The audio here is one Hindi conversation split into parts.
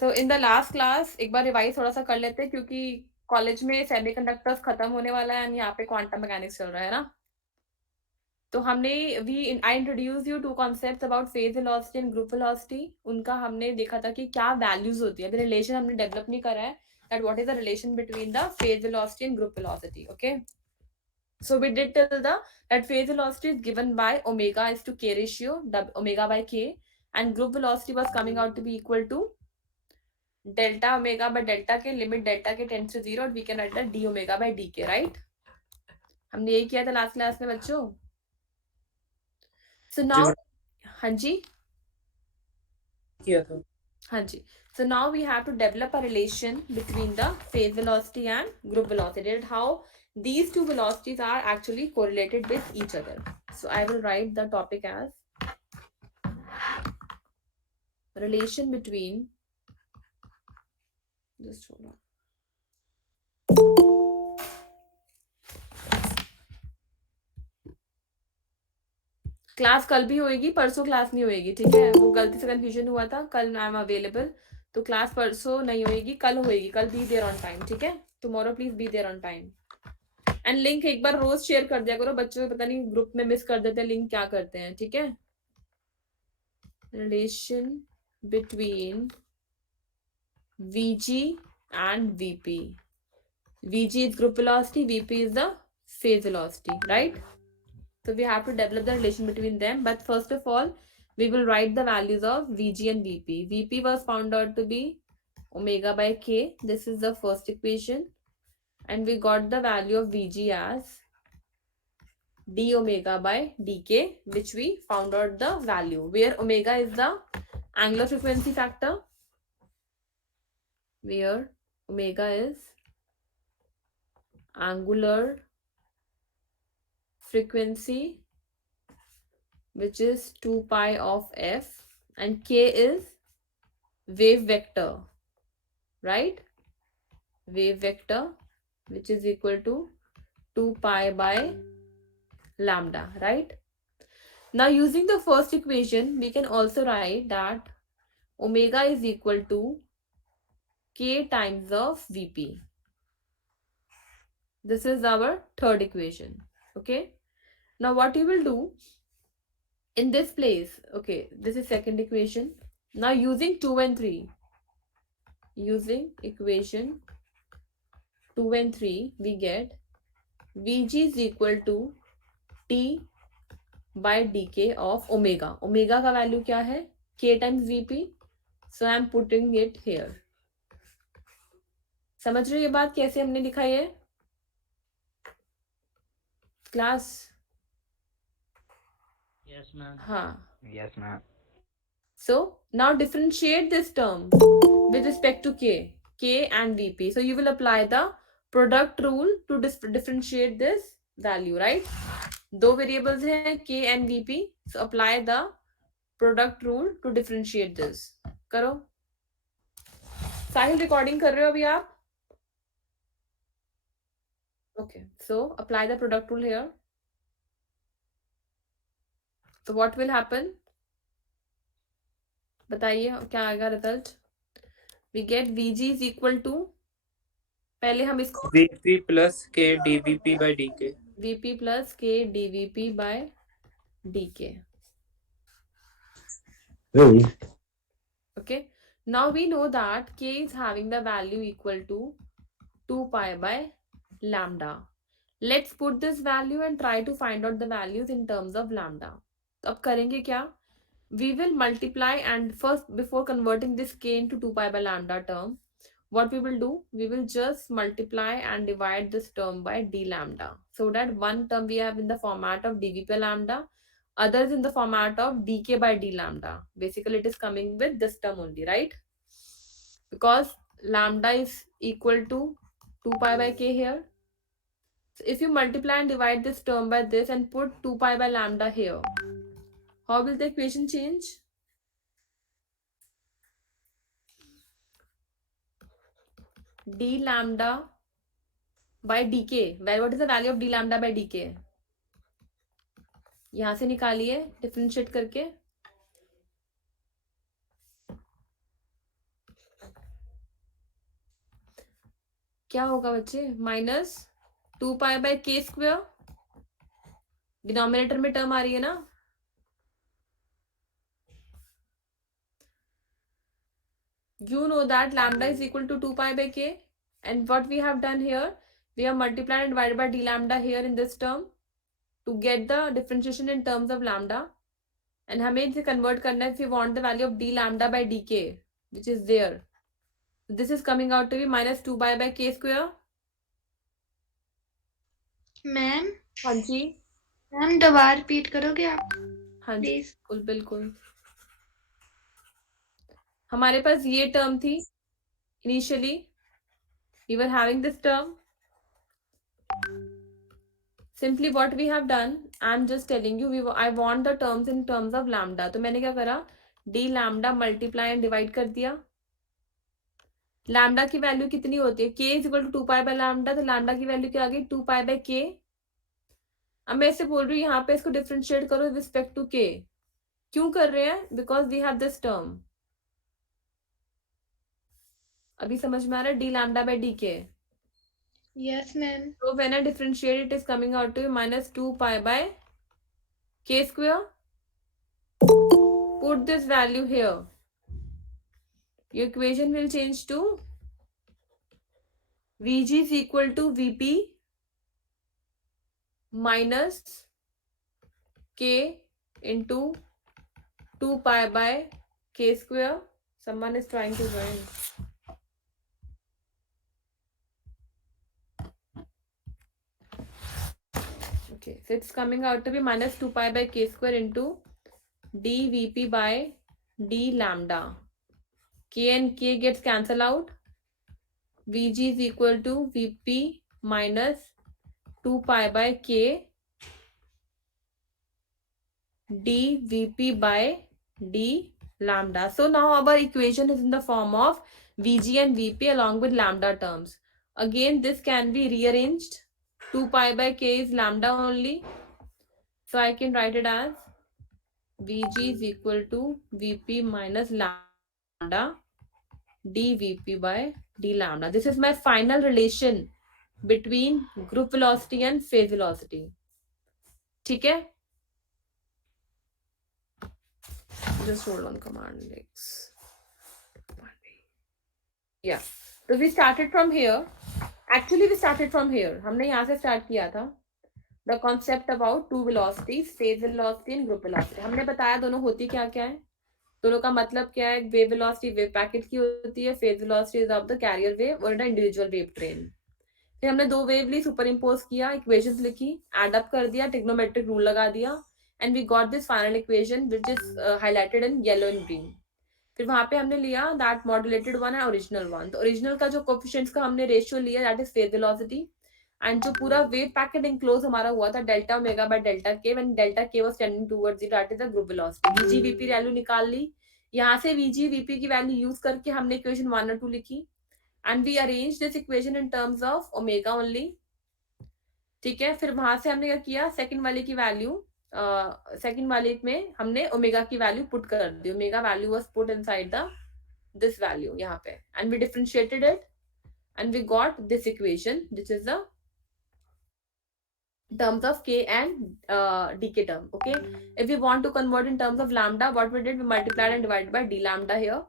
So in the last class एक बार रिवाइज थोड़ा सा कर लेते हैं, क्योंकि कॉलेज में सेमीकंडक्टर्स खत्म होने वाला है एंड यहाँ पे क्वांटम मैकेनिक्स चल रहा है ना। तो हमने I introduce you to concepts about phase velocity and group velocity. उनका हमने देखा था कि क्या वैल्यूज होती है। अभी रिलेशन हमने डेवलप नहीं करा है that what is the relation between the phase velocity and group velocity. Okay, so we did tell the that phase velocity is given by omega is to k ratio, omega by k, and group velocity was coming out to be equal to delta omega by delta k, limit delta k tends to 0, and we can write that d omega by dk, right? हमने यही किया था लास्ट क्लास में बच्चों। सो नाउ, हाँ जी किया था। हाँ जी। So now we have to develop a relation between the phase velocity and group velocity, and how these two velocities are actually correlated with each other. So I will write the topic as relation between, just hold on, class कल भी होएगी, परसों क्लास नहीं होएगी, ठीक है? वो गलती से कंफ्यूजन हुआ था, कल आई एम अवेलेबल, तो क्लास परसों नहीं होएगी, कल होएगी। कल बी देयर ऑन टाइम, ठीक है? Tomorrow please be there on time. And link एक बार रोज शेयर कर दिया करो, बच्चों को पता नहीं ग्रुप में मिस कर देते हैं, लिंक क्या करते हैं, ठीक है? Relation between VG and VP. VG is group velocity, VP is the phase velocity, right? So we have to develop the relation between them. But first of all, we will write the values of VG and VP. VP was found out to be omega by k. This is the first equation. And we got the value of VG as d omega by dk, which we found out the value, where omega is the angular frequency factor, where omega is angular frequency, which is 2 pi of f, and k is wave vector, right? Wave vector, which is equal to 2 pi by lambda, right? Now using the first equation, we can also write that omega is equal to k times of Vp. This is our third equation. Okay, now what you will do in this place, okay, this is second equation. Now using 2 and 3, using equation 2 and 3, we get Vg is equal to T by dk of omega. Omega का वैल्यू क्या है? K times Vp. So I am putting it here. समझ रहे हो ये बात कैसे हमने लिखा है क्लास? Yes, ma'am. हाँ. Yes, ma'am. So now differentiate this term with respect to k and Vp. So you will apply the product rule to differentiate this value, right? दो variables हैं k and Vp. So apply the product rule to differentiate this. करो। साहिल रिकॉर्डिंग कर रहे हो अभी आप? Okay, so apply the product rule here. So what will happen? बताइए क्या आएगा result? We get Vg is equal to, पहले हम इसको Vp plus k dVp by dk. Vp plus k dVp by dk. Okay, now we know that k is having the value equal to 2 pi by lambda. Let's put this value and try to find out the values in terms of lambda. अब करेंगे क्या? We will multiply, and first before converting this k into 2 pi by lambda term, what we will do, we will just multiply and divide this term by d lambda, so that one term we have in the format of dv by lambda, others in the format of dk by d lambda. Basically it is coming with this term only, right? Because lambda is equal to 2 pi by k here. So if you multiply and divide this term by this and put 2 pi by lambda here, how will the equation change? D lambda by dk. What is the value of d lambda by dk? यहां से निकालिए डिफरेंशिएट करके। क्या होगा बच्चे, माइनस 2 पाई/k², डिनोमिनेटर में टर्म आ रही है ना, you know that lambda is equal to 2 pi/k, and what we have done here, we have multiplied and divided by d lambda here in this term to get the differentiation in terms of lambda, and हमें इसे convert करना है if we want the value of d lambda by dk, which is there. This is coming out to be minus 2 pi/k². Ma'am हाँ जी, मैम दोबारा रिपीट करोगे आप हाँ जी, प्लीज? बिल्कुल बिल्कुल। हमारे पास ये टर्म थी initially, we were having this term. Simply what we have done, I'm just telling you, I want the terms in terms of lambda. तो मैंने क्या करा, d lambda multiply and divide कर दिया। लैम्डा की वैल्यू कितनी होती है, k इज इक्वल टू 2 पाई/लैम्डा, तो लैम्डा की वैल्यू क्या आ गई, 2 पाई/k। अब मैं इससे बोल रही हूँ यहाँ पे इसको डिफरेंशिएट करो रिस्पेक्ट टू k। क्यों कर रहे हैं, because we have this term. अभी समझ में आ रहा है, d lambda by dk। Yes ma'am. So when I differentiate, it is coming out to minus 2 pi/k². Put this value here. Your equation will change to Vg is equal to Vp minus k into 2 pi/k². Someone is trying to join. Okay, so it's coming out to be minus 2 pi/k² into dVp by d lambda. K and k gets cancelled out. Vg is equal to Vp minus 2 pi/k dVp by d lambda. So now our equation is in the form of Vg and Vp along with lambda terms. Again, this can be rearranged. 2 pi/k is lambda only. So I can write it as Vg is equal to Vp minus lambda dVp by d lambda. This is my final relation between group velocity and phase velocity. ठीक है? Just hold on, command X. Yeah. So we started from here. Actually, we started from here. हमने यहाँ से start किया था. The concept about two velocities, phase velocity and group velocity. हमने बताया दोनों होती क्या क्या है, दोनों का मतलब क्या है। वेव वेलोसिटी वेव पैकेट की होती है, phase velocity is of the carrier wave और इंडिविजुअल वेव ट्रेन। फिर हमने दो वेव ली, सुपर इम्पोज किया, इक्वेशंस लिखी, एड अप कर दिया, ट्रिग्नोमेट्रिक रूल लगा दिया, and we got this final equation which is highlighted in yellow and green. फिर वहां पे हमने लिया दैट मॉड्यूलेटेड वन है ओरिजिनल वन। तो ओरिजिनल का जो कोफिशिएंट्स का हमने रेशियो लिया that is phase velocity, and जो पूरा वेव पैकेट इनक्लोज हमारा हुआ था delta omega by delta K, when delta K was tending towards zero, that is the group velocity. VG VP value निकाल ली, यहाँ से वीजी वीपी की वैल्यू यूज करके हमने इक्वेशन 1 और 2 लिखी, and we arrange this equation in terms of omega only. ठीक है, फिर वहां से हमने क्या किया, सेकंड वाले की वैल्यू, सेकंड वाले में हमने ओमेगा की वैल्यू पुट कर दी, omega value was put inside the this value यहाँ पे, and we differentiated it and we got this equation, which is the terms of k and dk term. Okay, if we want to convert in terms of lambda, what we did, we multiplied and divided by d lambda here,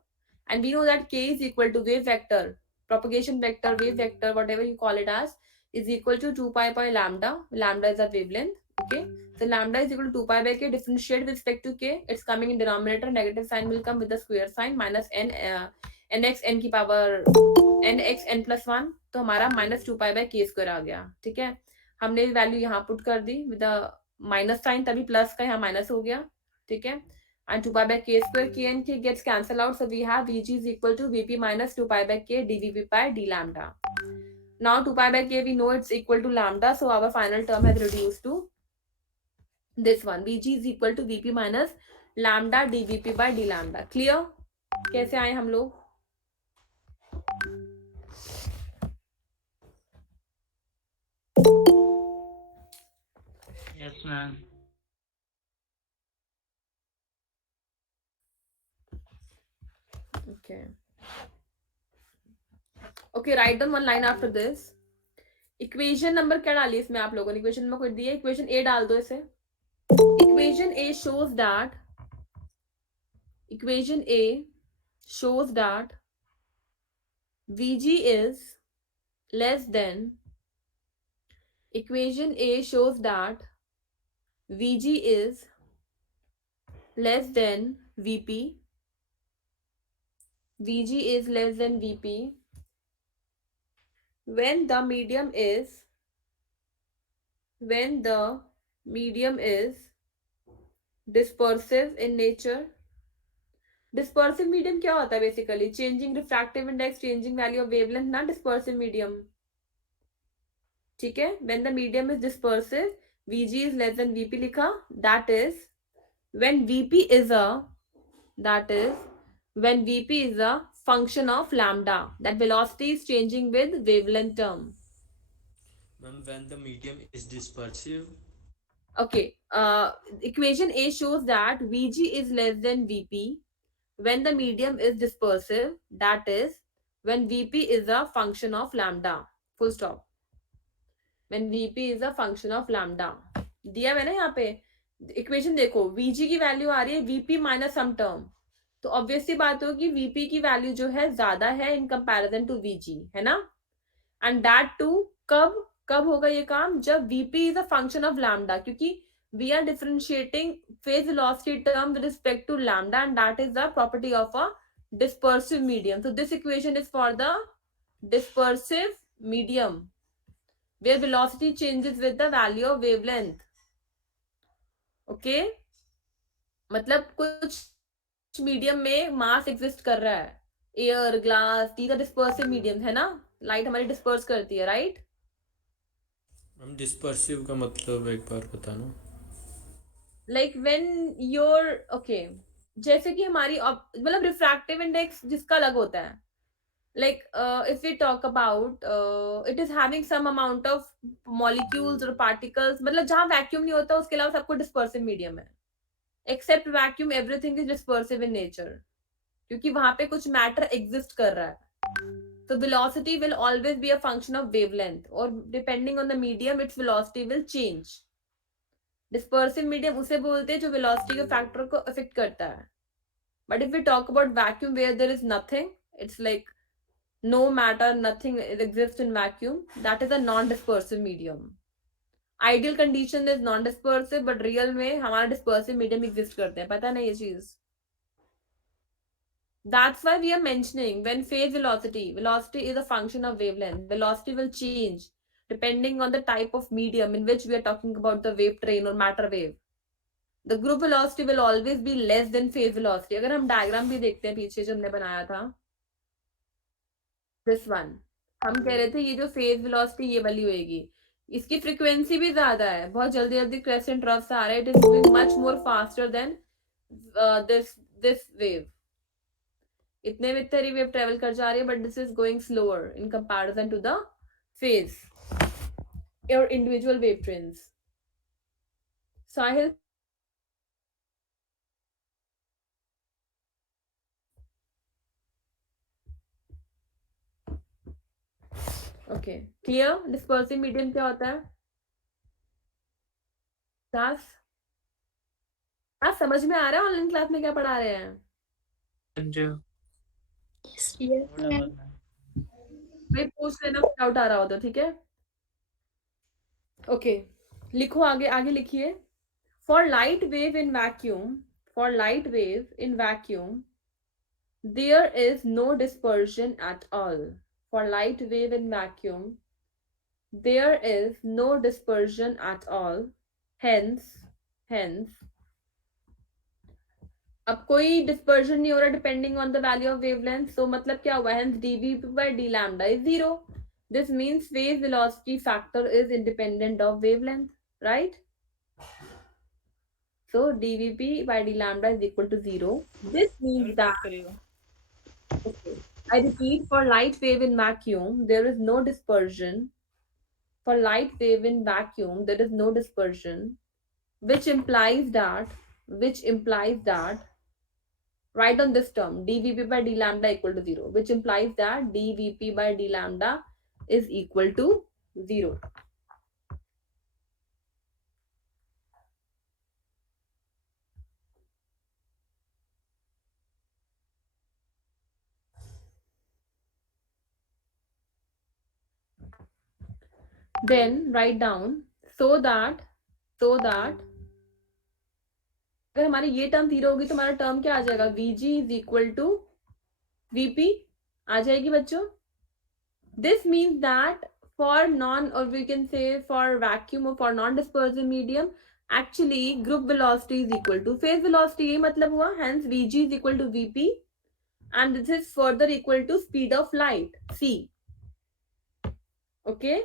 and we know that k is equal to wave vector, propagation vector, wave vector, whatever you call it as, is equal to 2 pi by lambda. Lambda is a wavelength. Okay, so lambda is equal to 2 pi by k. Differentiate with respect to k, it's coming in denominator, negative sign will come with the square sign, minus n nx n की पावर nx n plus 1, तो हमारा minus 2 pi by k square आ गया। ठीक है, हमने वैल्यू यहाँ पुट कर दी विद माइनस साइन, तभी प्लस का यहाँ माइनस हो गया। ठीक है, and 2 pi by k square, k and k gets cancelled out, so we have Vg is equal to Vp minus 2 pi by k dVp by d lambda. Now 2 pi by k we know it's equal to lambda, so our final term has reduced to this one, Vg is equal to Vp minus lambda dVp by d lambda. Clear? कैसे आए हम लोग? Yes, ma'am. Okay. Okay, write down one line after this. Equation number क्या डाली इसमें आप लोगों ने? इक्वेशन नंबर कोई दिया, इक्वेशन ए डाल दो इसे. Equation A shows that equation A shows that VG is less than. Equation A shows that VG is less than VP. VG is less than VP when the medium is dispersive in nature. Dispersive medium क्या होता है? Basically changing refractive index, changing value of wavelength ना डिस्पर्सिव मीडियम. ठीक है, when the medium is dispersive Vg is less than Vp लिखा. That is when Vp is a that is when Vp is a function of lambda, that velocity is changing with wavelength term. Ma'am, when the medium is dispersive. Okay, equation A shows that Vg is less than Vp when the medium is dispersive, that is when Vp is a function of lambda. Full stop. When Vp is a function of lambda. दिया मैंने यहाँ पे इक्वेशन देखो, Vg की वैल्यू आ रही है Vp माइनस सम टर्म, तो ऑब्वियसली बात होगी Vp की वैल्यू जो है ज्यादा है इन कंपैरिजन टू Vg, है ना. एंड दैट टू कब कब होगा ये काम? जब Vp is a function of lambda, क्योंकि we are differentiating phase velocity term with respect to lambda, and that is the property of a dispersive medium. So this equation is for the dispersive medium where velocity changes with the value of wavelength. Okay, मतलब कुछ मीडियम में मास एग्जिस्ट कर रहा है, air, glass, these are dispersive medium, है ना. लाइट हमारी डिस्पर्स करती है, राइट. हम डिस्पर्सिव का मतलब एक बार बताना. लाइक व्हेन योर ओके, जैसे कि हमारी मतलब रिफ्रैक्टिव इंडेक्स जिसका अलग होता है, like if we talk about it is having some amount of molecules और पार्टिकल्स, मतलब जहां वैक्यूम नहीं होता उसके अलावा सबको डिस्पर्सिव मीडियम है. Except vacuum everything is dispersive in nature, क्योंकि वहां पे कुछ मैटर एग्जिस्ट कर रहा है. So velocity will always be a function of wavelength, or depending on the medium its velocity will change. Dispersive medium उसे बोलते हैं जो वेलोसिटी के फैक्टर को अफेक्ट करता है. But if we talk about vacuum where there is nothing, it's like no matter, nothing exist in vacuum, that is a non dispersive medium. Ideal condition is non dispersive, but real में हमारा डिस्पर्सिव मीडियम एग्जिस्ट करते हैं, पता नहीं ये चीज. That's why we are mentioning when phase velocity is a function of wavelength, velocity will change depending on the type of medium in which we are talking about, the wave train or matter wave. The group velocity will always be less than phase velocity. अगर हम डायग्राम भी देखते हैं पीछे जो हमने बनाया था, this one, हम कह रहे थे ये जो फेज वेलोसिटी ये वाली होएगी, इसकी फ्रीक्वेंसी भी ज्यादा है, बहुत जल्दी जल्दी क्रेसेंट रफ्स आ रहे हैं, it is moving much more faster than this wave. इतने में तेरी वेव ट्रेवल कर जा रही है, but this is going slower in comparison to the phase और individual wave trains. Sahil, okay, clear. Dispersive medium क्या होता है? क्लास आज समझ में आ रहा है ऑनलाइन क्लास में क्या पढ़ा रहे हैं? Sanjay Yes, ma'am. भाई पूछ लेना, डाउट आ रहा हो तो, ठीक है. ओके, लिखो आगे, आगे लिखिए. For light wave in vacuum, for light wave in vacuum there is no dispersion at all. For light wave in vacuum there is no dispersion at all. Hence अब कोई डिस्पर्जन नहीं हो रहा depending on the value of wavelength. So मतलब क्या हुआ? Hence dvp by d lambda is 0. This means phase velocity factor is independent of wavelength, right? So dvp by d lambda is equal to 0. This means that, okay, I repeat, for light wave in vacuum there is no dispersion. For light wave in vacuum there is no dispersion, which implies that write down this term dvp by d lambda equal to 0, which implies that dvp by d lambda is equal to 0. Then write down so that अगर हमारी ये टर्म 0 होगी तो हमारा टर्म क्या आ जाएगा, vg is equal to vp आ जाएगी बच्चों. This means that for non, or we can say for vacuum or for non-dispersive medium, actually group velocity is equal to phase velocity. यही मतलब हुआ. Hence vg is equal to vp, and this is further equal to speed of light c. Okay.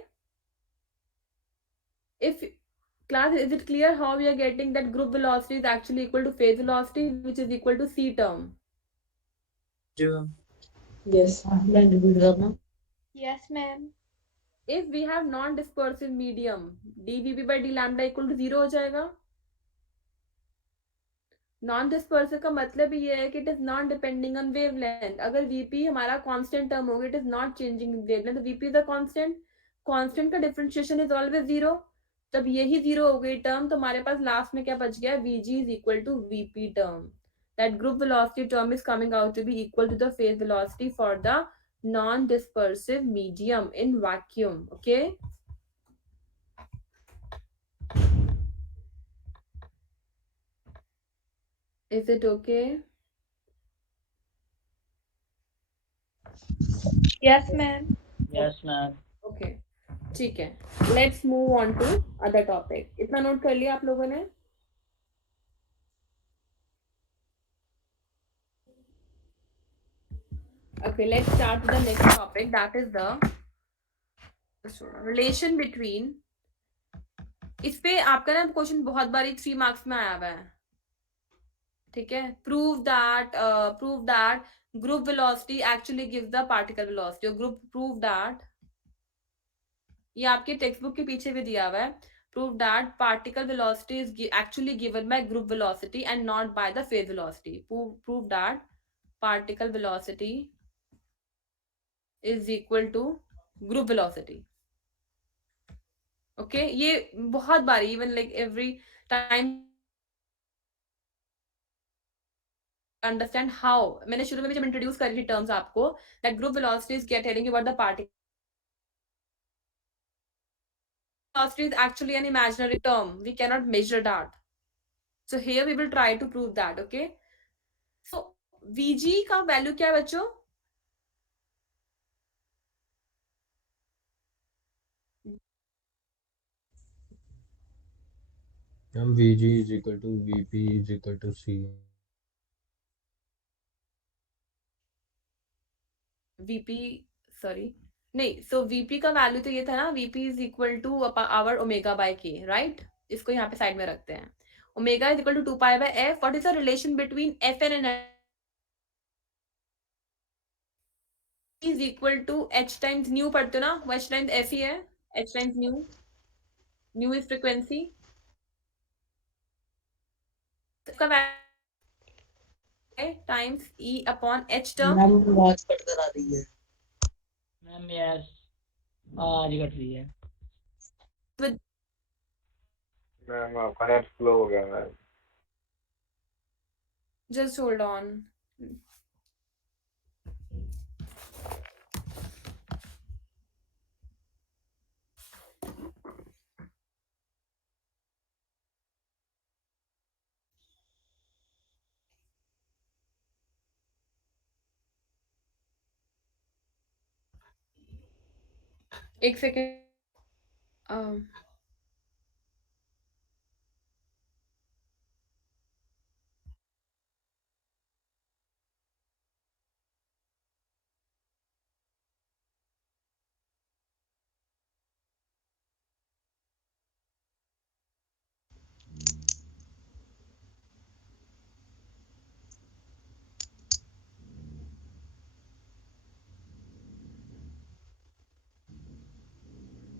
If class, is it clear how we are getting that group velocity is actually equal to phase velocity, which is equal to c term? जो Yes, मैं repeat करना. Yes, ma'am. If we have non-dispersive medium, dvp by d lambda equal to 0 हो जाएगा. नॉन डिस्पर्सिव का मतलब ये है कि it is not depending on wavelength. अगर वीपी हमारा कांस्टेंट टर्म होगा, it is not changing wavelength, VP is a constant. Constant का डिफरेंशिएशन इज ऑलवेज 0. जब यही 0 हो गई टर्म, तो हमारे पास लास्ट में क्या बच गया, vg is equal to vp term. That group velocity term is coming out to be equal to the phase velocity for the non dispersive medium in vacuum. Okay. Is it okay? Yes, ma'am. Yes, ma'am. Okay. ठीक है. Let's move on to other topic. इतना नोट कर लिया आप लोगों ने? Okay, let's start with the next topic. That is the relation between. इस पे आपका ना क्वेश्चन बहुत बारी 3 मार्क्स में आया हुआ है. ठीक है. Prove that group velocity actually gives the particle velocity, or group prove that, ये आपके टेक्स्ट बुक के पीछे भी दिया हुआ है. Prove that particle velocity is actually given by group velocity and not by the phase velocity. Prove that particle velocity is equal to group velocity. Okay. ये बहुत बारी, even like every time understand how. मैंने शुरू में भी जब इंट्रोड्यूस करी थी टर्म्स आपको, that group velocity is telling you about the particle velocity is actually an imaginary term. We cannot measure that. So here we will try to prove that. Okay. So vg का वैल्यू क्या है बच्चों? VG is equal to VP is equal to C. vp, sorry, नहीं. So vp का वैल्यू तो ये था ना, vp is equal to our omega by k, right? इसको यहाँ पे साइड में रखते हैं. Omega is equal to 2 pi by f. What is the relation between fn and is equal to h times nu पढ़ते हो ना, वो h times f ही है. h times nu. Nu is frequency. इसका value times e upon h term. Ma'am आवाज कट कर आ रही है. मैम यस, आवाज कट रही है. मैम आपका नेट स्लो हो गया मैम. Just hold on. एक सेकेंड.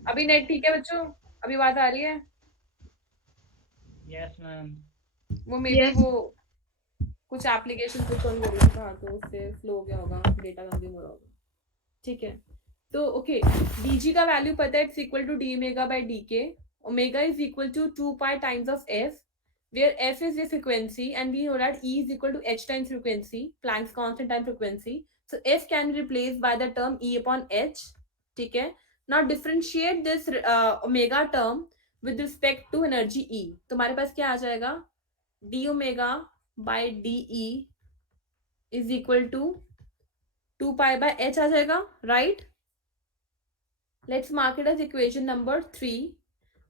अभी नेट ठीक है बच्चों? अभी बात आ रही है? Yes ma'am. वो मे बी Yes. वो कुछ एप्लीकेशन स्विच ऑन करी थी बाहर तो उससे फ्लो हो गया होगा, डेटा कंज्यूम हो रहा होगा। ठीक है, तो ओके, dg का वैल्यू पता है, it's equal to d omega by dk. Omega is equal to 2 pi times of f, where f is the frequency and we know that E is equal to h times frequency, Planck's constant time frequency. So f can be replaced by the term E upon h. ठीक है, now differentiate this omega term with respect to energy E. तुम्हारे पास क्या आ जाएगा, d omega by de is equal to 2 pi by h आ जाएगा, right? Let's mark it as equation number 3.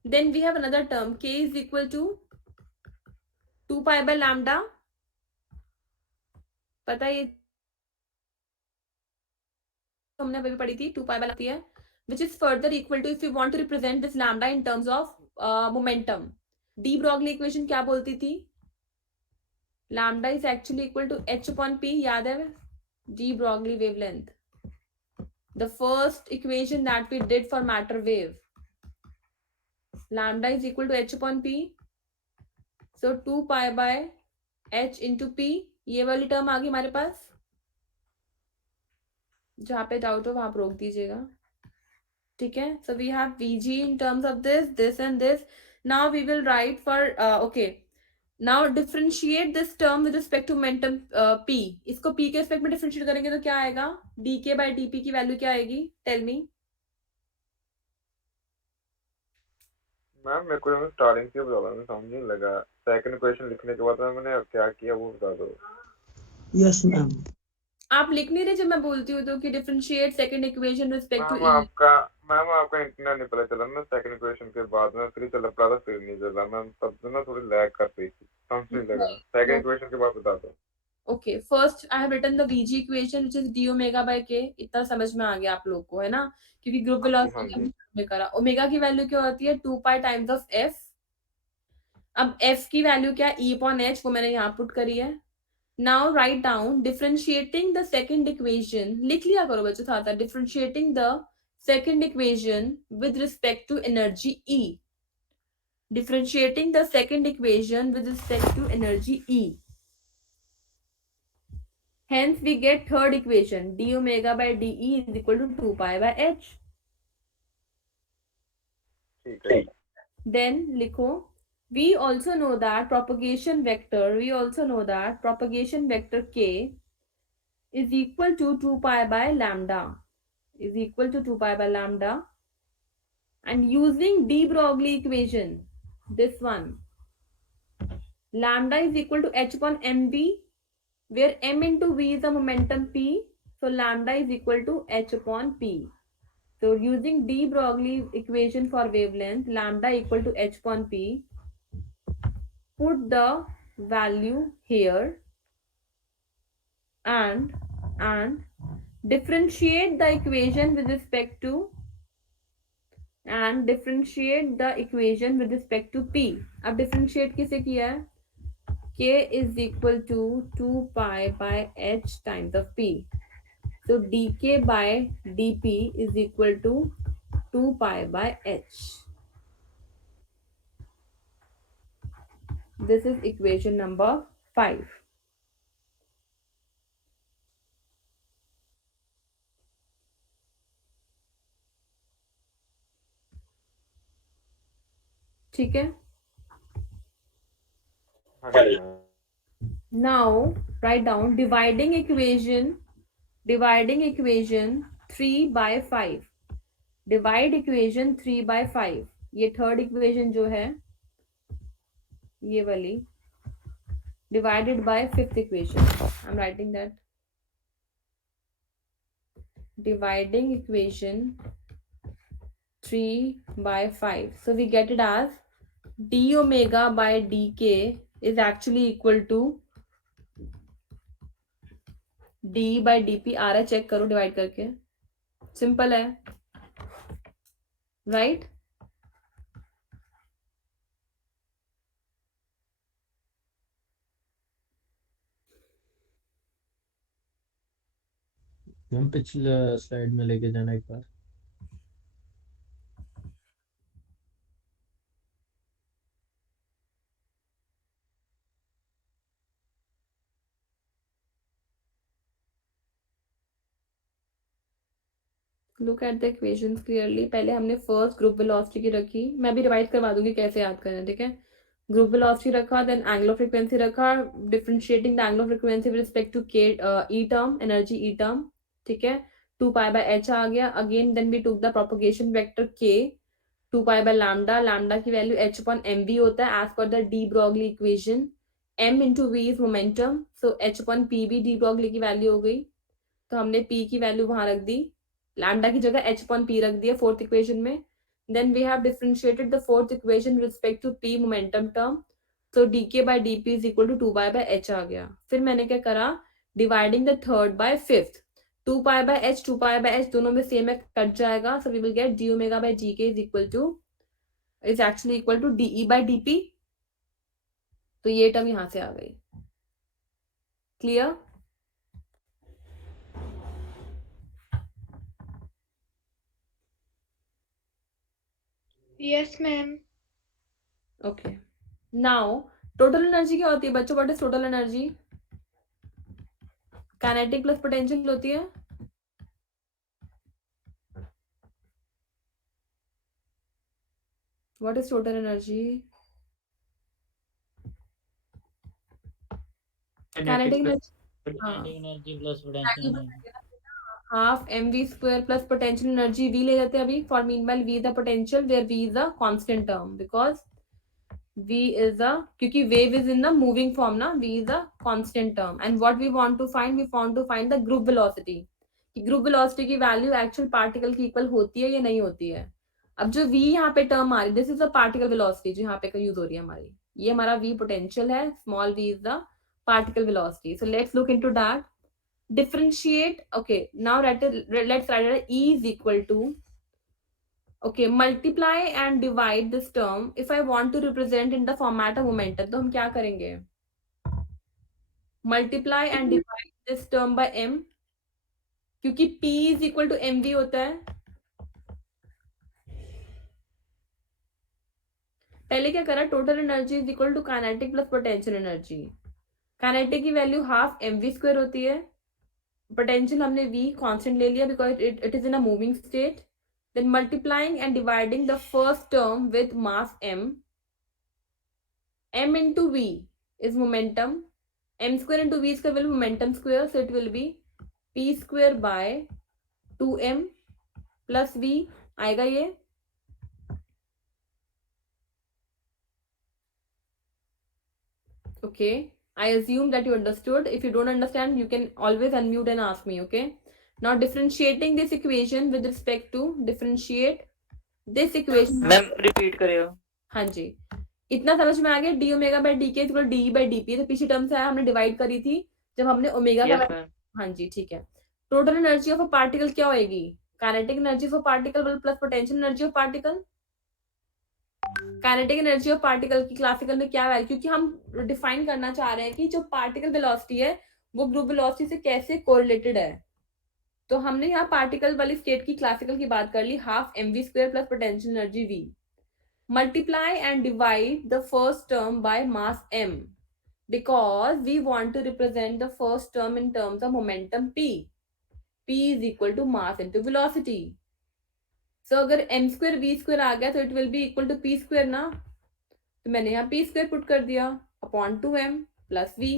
Then we have another term, k is equal to 2 pi by lambda. पता है ये हमने अभी पढ़ी थी, 2 pi by lambda है, which is further equal to, if you want to represent this lambda in terms of momentum, de Broglie equation क्या बोलती थी, lambda is actually equal to h upon p. याद है, de Broglie wavelength, the first equation that we did for matter wave, lambda is equal to h upon p. So 2 pi by h into p, ये वाली टर्म आ गई हमारे पास. जहाँ पे डाउट हो वहां पर रोक दीजिएगा. ठीक है, so we have Vg in terms of this and this. Now we will write for okay, now differentiate this term with respect to momentum p. इसको p के respect में differentiate करेंगे तो क्या आएगा, dk by dp की वैल्यू क्या आएगी, tell me. मैम मेरे को स्टार्टिंग से बता दो, मैं समझ नहीं लगा। सेकंड क्वेश्चन लिखने के बाद मैंने क्या किया वो बता दो। Yes ma'am. आप लिख नहीं रहे जब मैं बोलती हूँ तो, कि differentiate second equation respect to ma'am E. आपका इंटरनेट नहीं पता चला ना, सेकंड क्वेश्चन के बाद में फिर चला पड़ा था, फिर नहीं चला मैम, तब से ना थोड़ी लैग कर रही थी, समझ नहीं लगा। सेकंड क्वेश्चन के बाद बता दो। Okay, first I have written the Vg equation which is d omega by k. इतना समझ में आ गया आप लोग को, है ना, क्योंकि ग्रुप वेलोसिटी में करा. ओमेगा की वैल्यू क्या होती है, 2 पाई टाइम्स ऑफ f. अब f की वैल्यू क्या, e अपॉन h, वो मैंने यहाँ पुट करी है. Now write down differentiating the second equation, लिख लिया करो बच्चों साथ साथ, differentiating the second equation with respect to energy E. Differentiating the second equation with respect to energy E. Hence, we get third equation, d omega by de is equal to 2 pi by h. ठीक है। Then, लिखो, we also know that propagation vector k is equal to 2 pi by lambda, and using de Broglie equation, this one, lambda is equal to h upon mv, where m into v is the momentum p, so lambda is equal to h upon p. So using de Broglie equation for wavelength, lambda equal to h upon p, put the value here and differentiate the equation with respect to p. अब differentiate किसे किया है, k is equal to 2 pi by h times of p. So dk by dp is equal to 2 pi by h. This is equation number 5. ठीक है, now write down dividing equation 3 by 5. Divide equation 3 by 5. ये थर्ड इक्वेशन जो है, ये वाली, divided by fifth equation. I'm writing that. Dividing equation 3 by 5. So we get it as d omega by dk is actually equal to d by dp. आ रहा है, चेक करो डिवाइड करके, सिंपल है, राइट? हम पिछले स्लाइड में लेके जाना एक बार। Look at the equations clearly. पहले हमने फर्स्ट ग्रुप वेलोसिटी की रखी, मैं भी रिवाइज करवा दूंगी कैसे याद करना है, ठीक है। ग्रुप वेलोसिटी रखा, देन एंगुलर फ्रीक्वेंसी रखा, differentiating the angular frequency with respect to k E term, energy E term, ठीक है। 2 पाई बाय h आ गया again, then we took the propagation vector k, 2 pi by lambda, lambda की वैल्यू h upon mv होता है एज पर the de Broglie equation. m into v is momentum, so h upon pv de Broglie की वैल्यू हो गई, तो हमने p की वैल्यू वहां रख दी, लैम्डा की जगह h upon p रख दिया फोर्थ इक्वेशन में। Then we have differentiated the fourth equation with respect to p momentum term, so dk by dp is equal to 2 pi by h आ गया। फिर मैंने क्या करा, dividing the third by fifth, 2 pi by h 2 pi by h दोनों में सेम है, कट जाएगा, so we will get d omega by gk is actually equal to de by dp, तो ये टर्म यहां से आ गई। Clear? Yes, ma'am. Okay, now total energy क्या होती है बच्चों? What is total energy? Kinetic plus potential होती है। What is total energy? Kinetic energy energy plus potential energy. Half mv square plus potential energy v ले जाते हैं अभी, for meanwhile v the potential where v is a constant term, because v is a, क्योंकि wave is in the moving form ना, v is a constant term. And what we want to find, we want to find the group velocity, कि ग्रुप वेलोसिटी की वैल्यू एक्चुअल पार्टिकल की इक्वल होती है या नहीं होती है। अब जो v यहाँ पे टर्म आ रही है, this is a particle velocity जो यहाँ पे यूज हो रही है हमारी, ये हमारा v पोटेंशियल है, small v is the particle velocity. So let's look into that. Differentiate. Okay, now let's write it. E is equal to, okay, multiply and divide this term. If I want to represent in the format of momentum, तो हम क्या करेंगे? Multiply and divide this term by m, क्योंकि P is equal to mv होता है। पहले क्या करा, total energy is equal to kinetic plus potential energy. Kinetic की वैल्यू हाफ mv स्क्वायर होती है, पोटेंशियल हमने v कांस्टेंट ले लिया because it is in a moving state. Then multiplying and dividing the first term with mass m into v is momentum, m square into v square will be momentum square, so it will be p square by 2m plus v आएगा ये। Okay, I assume that you understood. If you don't understand, you can always unmute and ask me, okay? Now differentiating this equation with respect to differentiate this equation. Ma'am repeat करिएगा। हाँ जी, इतना समझ में आ गया। D omega by d k equal d by d p, तो पिछली टर्म से आया, हमने डिवाइड करी थी जब हमने ओमेगा का। Yes ma'am. हाँ जी, ठीक है। Total energy of a particle क्या होएगी? Kinetic energy of a particle plus potential energy of particle. Kinetic energy of particle की क्लासिकल में क्या वैल्यू, क्योंकि हम डिफाइन करना चाह रहे हैं कि जो पार्टिकल वेलोसिटी है वो ग्रुप वेलोसिटी से कैसे कोरिलेटेड है, तो हमने यहाँ पार्टिकल वाली स्टेट की क्लासिकल की बात कर ली, half mv square plus potential energy v, multiply and divide the first term by mass m, because we want to represent the first term in terms of momentum p is equal to mass into velocity. So अगर m square v square आ गया तो it will be equal to p square ना, तो मैंने यहाँ p square पुट कर दिया upon 2m plus v.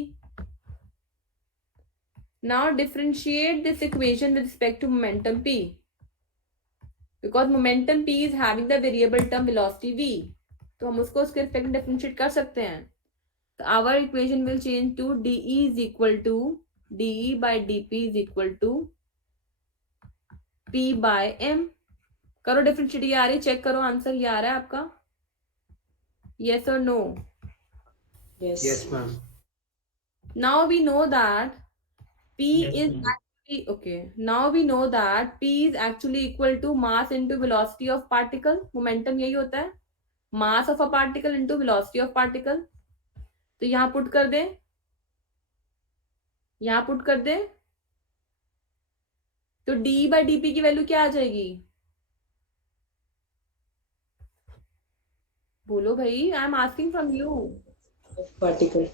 Now differentiate this equation with respect to momentum p, because momentum p is having the variable term velocity v, तो हम उसको उसके रिस्पेक्ट में डिफरेंशिएट कर सकते हैं। तो our equation will change to dE is equal to dE by dP is equal to p by m. करो डिफरेंशिएट, ये आ रही, चेक करो आंसर ये आ रहा है आपका, yes or no? Yes, ma'am. Now we know that p Yes, is ma'am. actually, okay, now we know that p is actually equal to mass into velocity of particle. Momentum यही होता है, mass of a particle into velocity of particle. तो यहाँ पुट कर दे, यहाँ पुट कर दे, तो d by dp की वैल्यू क्या आ जाएगी? बोलो भाई, I am asking from you. Particle.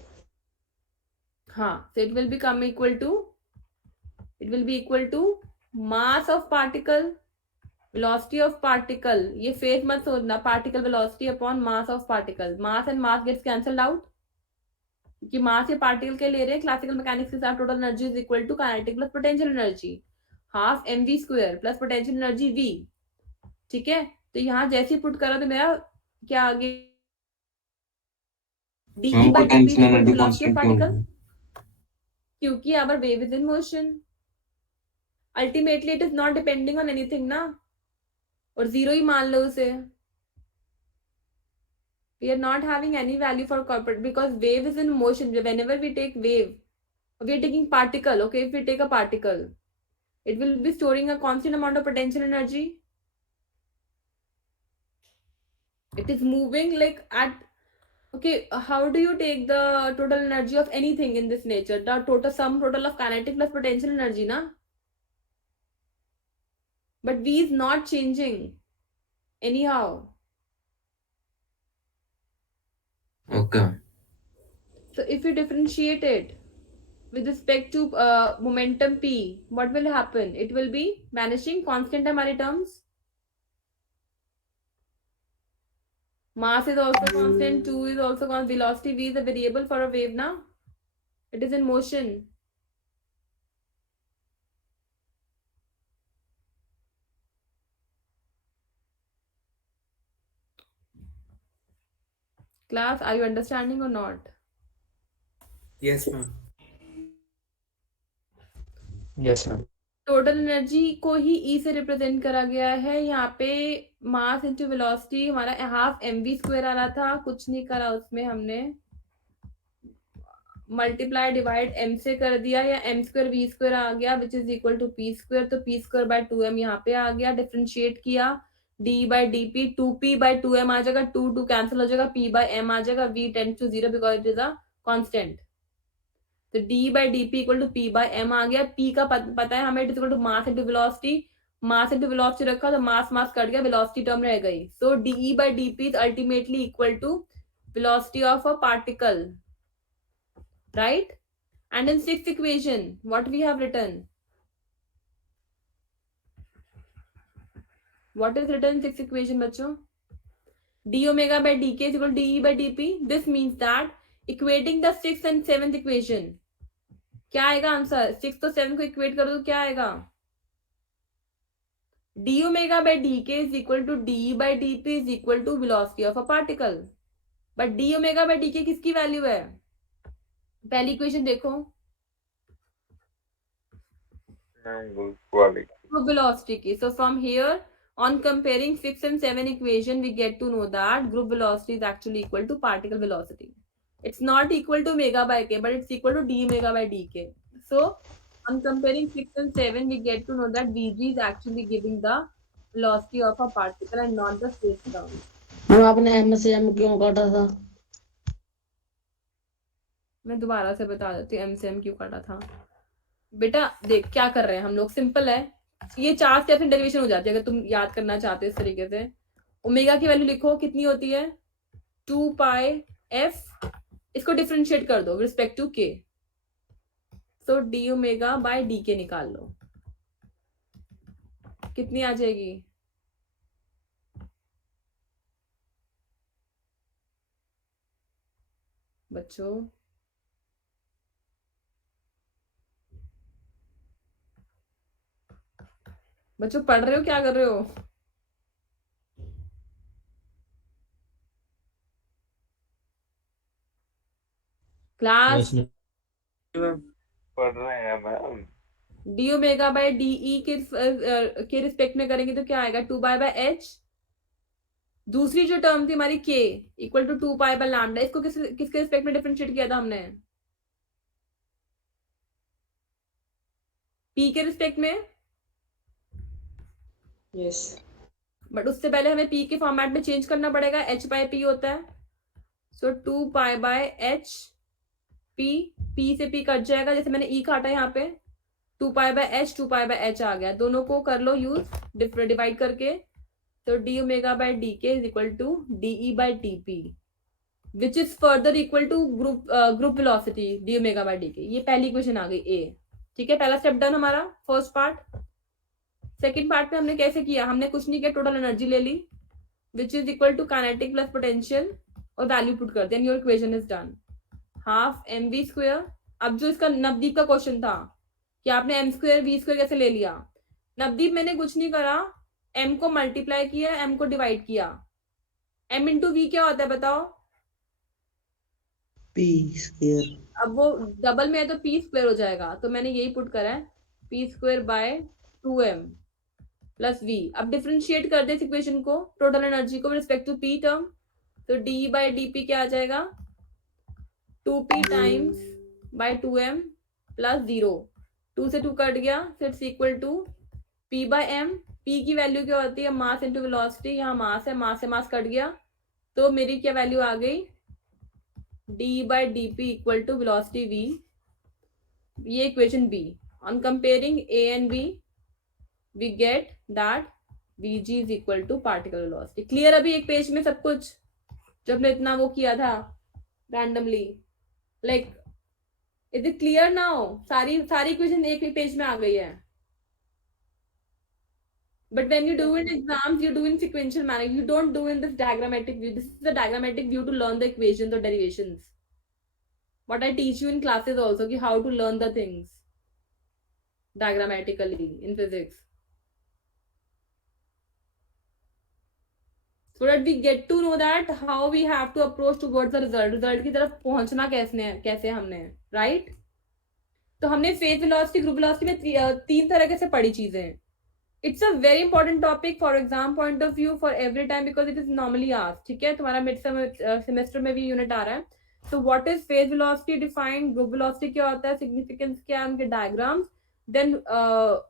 हाँ, so it will become equal to, it will be equal to mass of particle velocity of particle, ये फेस मत सोचना, particle velocity upon mass of particle, mass and mass gets cancelled out क्योंकि मास या पार्टिकल के ले रहे हैं क्लासिकल मैकेनिक्स के साथ, total energy is equal to kinetic plus potential energy, half M we square plus potential energy v. ठीक है, तो यहाँ जैसे ही पुट करो तो मेरा क्या आ गया, D E by D P is equal to velocity of particle, क्योंकि our wave is in motion. Ultimately it is not depending on anything ना, और जीरो ही मान लो उसे। We are not having any value for corporate because wave is in motion. Whenever we take wave, we are taking particle. Okay, if we take a particle, it will be storing a constant amount of potential energy. It is moving like at, okay, how do you take the total energy of anything in this nature? The total sum total of kinetic plus potential energy, na? But V is not changing anyhow. Okay. So if you differentiate it with respect to momentum P, what will happen? It will be vanishing constant हमारे terms. Mass is also constant, 2 is also constant, velocity V is a variable for a wave now. It is in motion. Class, are you understanding or not? Yes, ma'am. Yes, ma'am. Total energy को ही ई से रिप्रेजेंट करा गया है। यहाँ पे मास इंटू वेलोसिटी हमारा हाफ एम वी स्क्वायर आ रहा था, कुछ नहीं करा उसमें, हमने मल्टीप्लाई डिवाइड एम से कर दिया, या एम स्क्वायर वी स्क्वायर आ गया which is equal to p square, तो पी स्क्वायर बाय 2m यहाँ पे आ गया। डिफरेंशिएट किया, d by D p 2p by 2m आ जाएगा, 2 कैंसिल हो जाएगा, p बाई m आ जाएगा, v tends to 0 because it is a constant. तो d by D P equal to p by m आ गया। p का पता है हमें, it is equal to mass into velocity, mass into velocity रखा तो मास मास कट गया, वेलोसिटी टर्म रह गई। So D by D P is ultimately equal to velocity of a particle, right? And in sixth equation, what we have written? What is written in sixth equation, बच्चों? d omega by dk is equal to de by dp. This means that equating the sixth and seventh equation, क्या आएगा आंसर? सिक्स तो सेवन को इक्वेट कर दो, क्या आएगा? d omega by dk is equal to de by dp is equal to velocity of a particle. But d omega by dk किसकी वैल्यू है? पहली इक्वेशन देखो, group velocity की. So from here on comparing 6 and 7 equation, we get to know that group velocity is actually equal to particle velocity. It's not equal to omega by k, but it's equal to d omega by dk. So on comparing 6 and 7, we get to know that vg is actually giving the velocity of a particle and not the space term. आपने m से m क्यों काटा था? मैं दोबारा से बता देती हूँ m से m क्यों काटा था। बेटा देख क्या कर रहे हैं हम लोग, सिंपल है, ये 4 स्टेप में डेरिवेशन हो जाती है। अगर तुम याद करना चाहते हो इस तरीके से, ओमेगा की वैल्यू लिखो, कितनी होती है? 2 पाई f, इसको डिफरेंशिएट कर दो respect to k, so d omega by d k निकाल लो, कितनी आ जाएगी? बच्चों बच्चों पढ़ रहे हो, क्या कर रहे हो? क्लास पढ़ रहे हैं ma'am. D omega by D E के रिस्पेक्ट में करेंगे तो क्या आएगा? 2 पाई बाय एच। दूसरी जो टर्म थी हमारी k equal to 2 pi by lambda, इसको किसके रिस्पेक्ट में डिफरेंशिएट किया था हमने? p के रिस्पेक्ट में। Yes. बट उससे पहले हमें p के फॉर्मेट में चेंज करना पड़ेगा, h बाय p होता है, so 2 pi by h p से p कट जाएगा, जैसे मैंने e काटा यहाँ पे, 2 pi by h 2 pi by h आ गया, दोनों को कर लो यूज डिवाइड करके, तो d omega by d k is equal to d E by t p which is further equal to group velocity d omega by d k. ये पहली इक्वेशन आ गई ए। ठीक है, पहला स्टेप डन हमारा, फर्स्ट पार्ट। सेकेंड पार्ट में हमने कैसे किया, हमने कुछ नहीं किया, टोटल एनर्जी ले ली which is equal to kinetic plus potential और वैल्यू पुट कर then your equation is done, half M we square. अब जो इसका नवदीप का क्वेश्चन था कि आपने एम स्क्वायर वी स्क्वायर कैसे ले लिया, नवदीप मैंने कुछ नहीं करा, एम को मल्टीप्लाई किया, एम को डिवाइड किया, एम इंटू वी क्या होता है बताओ, पी स्क्वायर। अब वो डबल में है तो पी स्क्वायर हो जाएगा, तो मैंने यही पुट करा है p square by 2m plus v. अब डिफरेंशिएट कर दे इस इक्वेशन को, टोटल एनर्जी को रिस्पेक्ट टू पी टर्म, तो डी बाई डी पी क्या आ जाएगा 2p times bye 2m plus 0, 2 से 2 कट गया, फिर it's equal to p by m। p की वैल्यू क्या होती है, मास इंटू वेलोसिटी, यहाँ मास है, मास से मास कट गया, तो मेरी क्या वैल्यू आ गई d by d P equal to velocity v। ये equation b। On comparing a and b we get that vg is equal to particle velocity। Clear अभी एक पेज में सब कुछ, जब मैं इतना वो किया था randomly, like is it clear now, सारी इक्वेशन एक ही पेज में आ गई है। But when you do in exams, you do in sequential manner. You don't do in this diagrammatic view. This is the diagrammatic view to learn the equations or derivations. What I teach you in classes also, ki how to learn the things diagrammatically in physics. So that we get to know that how we have to approach towards the result. Result की तरफ पहुंचना कैसे हमने, right? तो हमने फेज वेलोसिटी, ग्रुप वेलोसिटी में तीन तरह से पढ़ी चीजें। It's a very important topic for exam point of view for every time because it is normally asked। ठीक है, तुम्हारा मिड सेमेस्टर में भी यूनिट आ रहा है। So what is phase velocity defined, group velocity क्या होता है, significance क्या है, उनके डायग्राम्स, देन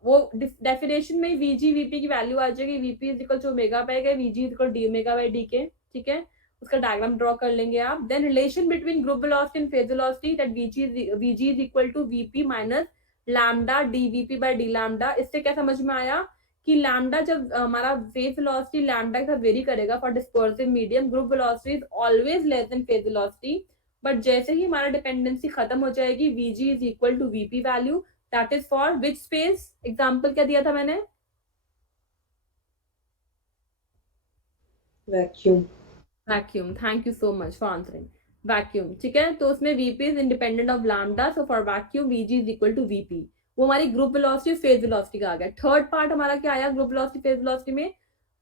वो डेफिनेशन में vg vp की वैल्यू आ जाएगी, vp is equal to omega by k, vg is equal d omega by d k. ठीक है, उसका डायग्राम ड्रॉ कर लेंगे आप। Then relation between group velocity and phase velocity, that vg is equal to vp minus lambda dvp by d lambda. इससे क्या समझ में आया कि लैम्डा जब हमारा फेज वेलोसिटी लैम्डा के साथ वेरी करेगा for dispersive medium, group velocity is always less than phase velocity. But जैसे ही हमारा डिपेंडेंसी खत्म हो जाएगी, vg is equal to vp value, that is for which space. Example क्या दिया था मैंने, vacuum. Vacuum. Thank you so much for answering, vacuum. ठीक है, तो उसमें vp is independent of lambda, so for vacuum vg is equal to vp। वो हमारी ग्रुप वेलोसिटी फेज वेलोसिटी का आ गया। थर्ड पार्ट हमारा क्या आया ग्रुप वेलोसिटी फेज वेलोसिटी में,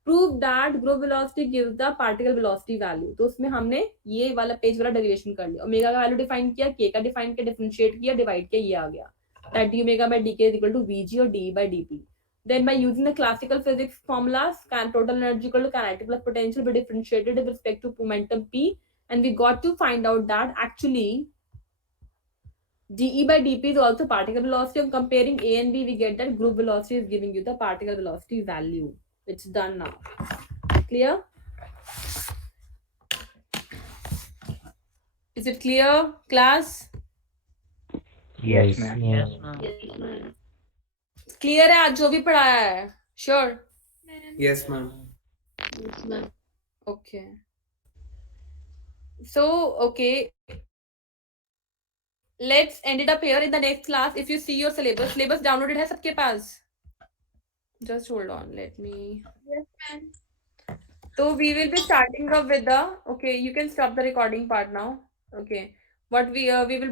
prove that group velocity gives the particle velocity value. तो उसमें हमने ये वाला पेज वाला डेरिवेशन कर लिया, ओमेगा का वैल्यू डिफाइन किया, के का डिफाइन किया, डिफरेंशिएट किया, डिवाइड किया, ये आ गया that D omega by d k is equal to vg और d by dp। Then by using the classical physics formulas, total energy equal to kinetic plus potential be differentiated with respect to momentum p, and we got to find out that actually dE by dP is also particle velocity. On comparing A and B, we get that group velocity is giving you the particle velocity value. It's done now. Clear? Is it clear, class? Yes, ma'am. Yes, ma'am. Clear है आज जो भी पढ़ाया है? Sure. Yes, ma'am. Okay. So, okay. Let's end it up here in the next class. If you see your syllabus downloaded है सबके पास? Just hold on, let me. Yes, ma'am. So we will be starting up with the, okay, you can stop the recording part now. Okay, what we will be